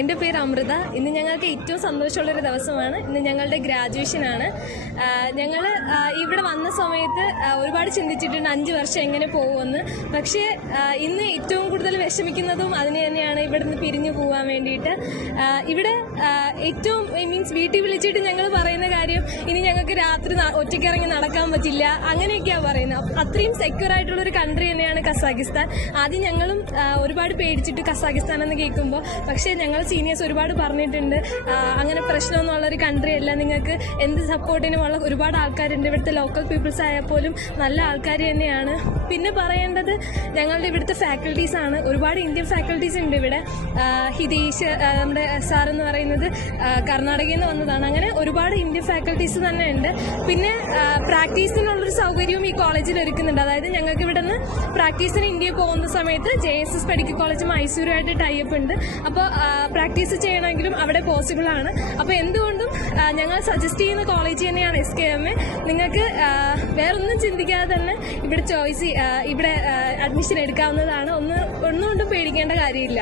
എൻ്റെ പേര് അമൃത. ഇന്ന് ഞങ്ങൾക്ക് ഏറ്റവും സന്തോഷമുള്ളൊരു ദിവസമാണ്. ഇന്ന് ഞങ്ങളുടെ ഗ്രാജുവേഷനാണ്. ഞങ്ങൾ ഇവിടെ വന്ന സമയത്ത് ഒരുപാട് ചിന്തിച്ചിട്ടുണ്ട് 5 വർഷം എങ്ങനെ പോകുമെന്ന്. പക്ഷേ ഇന്ന് ഏറ്റവും കൂടുതൽ വിഷമിക്കുന്നതും അതിന് തന്നെയാണ്, ഇവിടെ നിന്ന് പിരിഞ്ഞു പോകാൻ വേണ്ടിയിട്ട്. ഇവിടെ ഏറ്റവും മീൻസ് വീട്ടിൽ വിളിച്ചിട്ട് ഞങ്ങൾ പറയുന്ന കാര്യം, ഇനി ഞങ്ങൾക്ക് രാത്രി ഒറ്റയ്ക്കിറങ്ങി നടക്കാൻ പറ്റില്ല, അങ്ങനെയൊക്കെയാണ് പറയുന്നത്. അത്രയും സെക്യൂർ ആയിട്ടുള്ളൊരു കൺട്രി തന്നെയാണ് കസാഖിസ്ഥാൻ. ആദ്യം ഞങ്ങളും ഒരുപാട് പേടിച്ചിട്ട് കസാഖിസ്ഥാൻ എന്ന് കേൾക്കുമ്പോൾ, പക്ഷേ ഞങ്ങൾ സീനിയേഴ്സ് ഒരുപാട് പറഞ്ഞിട്ടുണ്ട്, അങ്ങനെ പ്രശ്നമൊന്നുമുള്ളൊരു കൺട്രി അല്ല, നിങ്ങൾക്ക് എന്ത് സപ്പോർട്ടിനുമുള്ള ഒരുപാട് ആൾക്കാരുണ്ട്. ഇവിടുത്തെ ലോക്കൽ പീപ്പിൾസ് ആയാൽ പോലും നല്ല ആൾക്കാർ തന്നെയാണ്. പിന്നെ പറയേണ്ടത് ഞങ്ങളുടെ ഇവിടുത്തെ ഫാക്കൽറ്റീസ് ആണ്. ഒരുപാട് ഇന്ത്യൻ ഫാക്കൽറ്റീസ് ഉണ്ട് ഇവിടെ. ഹിതേഷ് നമ്മുടെ സാർ എന്ന് പറയുന്നത് കർണാടകയിൽ നിന്ന് വന്നതാണ്. അങ്ങനെ ഒരുപാട് ഇന്ത്യൻ ഫാക്കൽറ്റീസ് തന്നെ ഉണ്ട്. പിന്നെ പ്രാക്ടീസിനുള്ളൊരു സൗകര്യവും ഈ കോളേജിൽ ഒരുക്കുന്നുണ്ട്. അതായത് ഞങ്ങൾക്ക് ഇവിടെ നിന്ന് പ്രാക്ടീസിന് ഇന്ത്യയിൽ പോകുന്ന സമയത്ത് JSS മെഡിക്കൽ കോളേജ് മൈസൂരുമായിട്ട് ടൈപ്പ് ഉണ്ട്. അപ്പോൾ പ്രാക്ടീസ് ചെയ്യണമെങ്കിലും അവിടെ പോസിബിൾ ആണ്. അപ്പോൾ എന്തുകൊണ്ടും ഞങ്ങൾ സജസ്റ്റ് ചെയ്യുന്ന കോളേജ് തന്നെയാണ് SKM. നിങ്ങൾക്ക് വേറൊന്നും ചിന്തിക്കാതെ തന്നെ ഇവിടെ ഇവിടെ അഡ്മിഷൻ എടുക്കാവുന്നതാണ്. ഒന്നുകൊണ്ടും പേടിക്കേണ്ട കാര്യമില്ല.